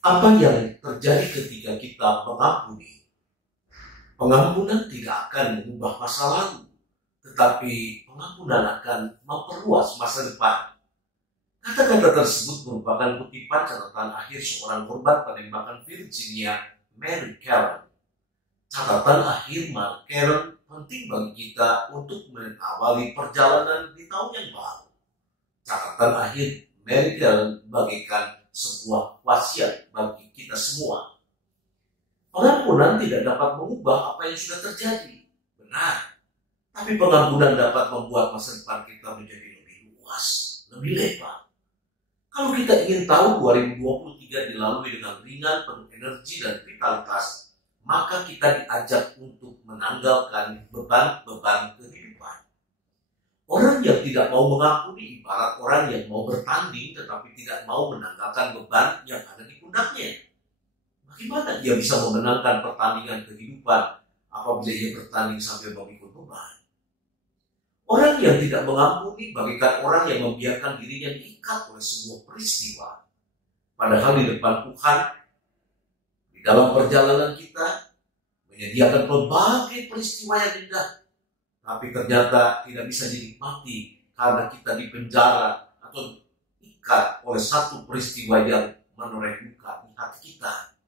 Apa yang terjadi ketika kita mengampuni? Pengampunan tidak akan mengubah masa lalu, tetapi pengampunan akan memperluas masa depan. Kata-kata tersebut merupakan kutipan catatan akhir seorang korban penembakan Virginia, Mary Karen. Catatan akhir Mary Karen penting bagi kita untuk mengawali perjalanan di tahun yang baru. Catatan akhir Mary Karen bagaikan sebuah wasiat bagi kita semua. Pengampunan tidak dapat mengubah apa yang sudah terjadi, benar. Tapi pengampunan dapat membuat masa depan kita menjadi lebih luas, lebih lebar. Kalau kita ingin tahu 2023 dilalui dengan ringan, penuh energi dan vitalitas, maka kita diajak untuk menanggalkan beban-beban kehidupan. Orang yang tidak mau mengampuni ibarat orang yang mau bertanding tetapi tidak mau menanggalkan beban yang ada di pundaknya. Bagaimana dia bisa memenangkan pertandingan kehidupan apabila dia bertanding sambil memikul beban? Orang yang tidak mengampuni bagaikan orang yang membiarkan dirinya diikat oleh sebuah peristiwa. Padahal di depan Tuhan, di dalam perjalanan kita, menyediakan berbagai peristiwa yang indah, tapi ternyata tidak bisa dinikmati karena kita dipenjara atau diikat oleh satu peristiwa yang menoreh luka di hati kita.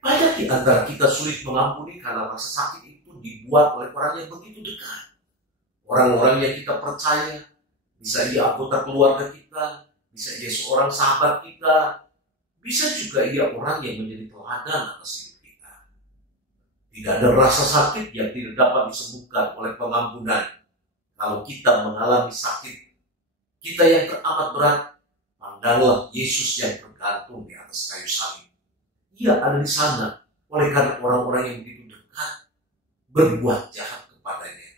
Banyak di antara kita sulit mengampuni karena rasa sakit itu dibuat oleh orang yang begitu dekat. Orang-orang yang kita percaya, bisa dia anggota keluarga kita, bisa dia seorang sahabat kita, bisa juga ia orang yang menjadi teladan atas hidup kita. Tidak ada rasa sakit yang tidak dapat disembuhkan oleh pengampunan. Kalau kita mengalami sakit, kita yang teramat berat, pandanglah Yesus yang tergantung di atas kayu salib. Ia ada di sana, oleh karena orang-orang yang begitu dekat berbuat jahat kepadanya.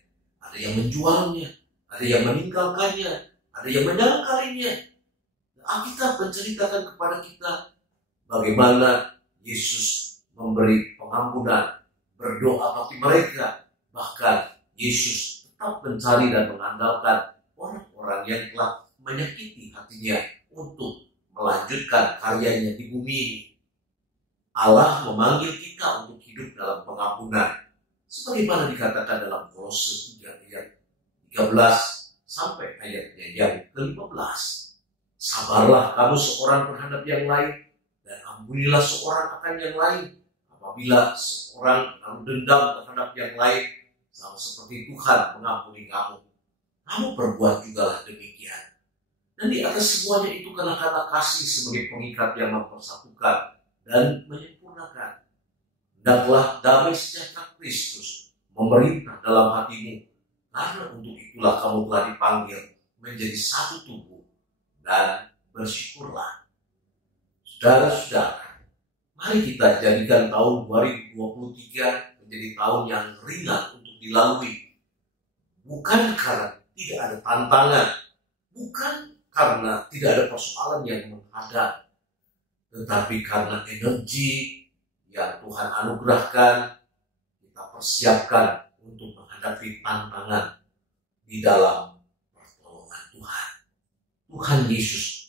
Ada yang menjualnya, ada yang meninggalkannya, ada yang menyangkalinya. Alkitab menceritakan kepada kita bagaimana Yesus memberi pengampunan, berdoa bagi mereka. Bahkan Yesus tetap mencari dan mengandalkan orang-orang yang telah menyakiti hatinya untuk melanjutkan karyanya di bumi ini. Allah memanggil kita untuk hidup dalam pengampunan. Sebagaimana dikatakan dalam Kolose 3 ayat 13 sampai ayatnya yang ke-15. Sabarlah kamu seorang terhadap yang lain, dan ampunilah seorang akan yang lain. Apabila seorang kamu dendam terhadap yang lain, sama seperti Tuhan mengampuni kamu, kamu perbuat jugalah demikian. Dan di atas semuanya itu kata-kata kasih sebagai pengikat yang mempersatukan dan menyempurnakan. Hendaklah damai sejahtera Kristus memerintah dalam hatimu, karena untuk itulah kamu telah dipanggil menjadi satu tubuh, dan bersyukurlah. Saudara-saudara, mari kita jadikan tahun 2023 menjadi tahun yang ringan untuk dilalui. Bukan karena tidak ada tantangan, bukan karena tidak ada persoalan yang menghadap, tetapi karena energi yang Tuhan anugerahkan, kita persiapkan untuk menghadapi tantangan di dalam pertolongan Tuhan. Tuhan Yesus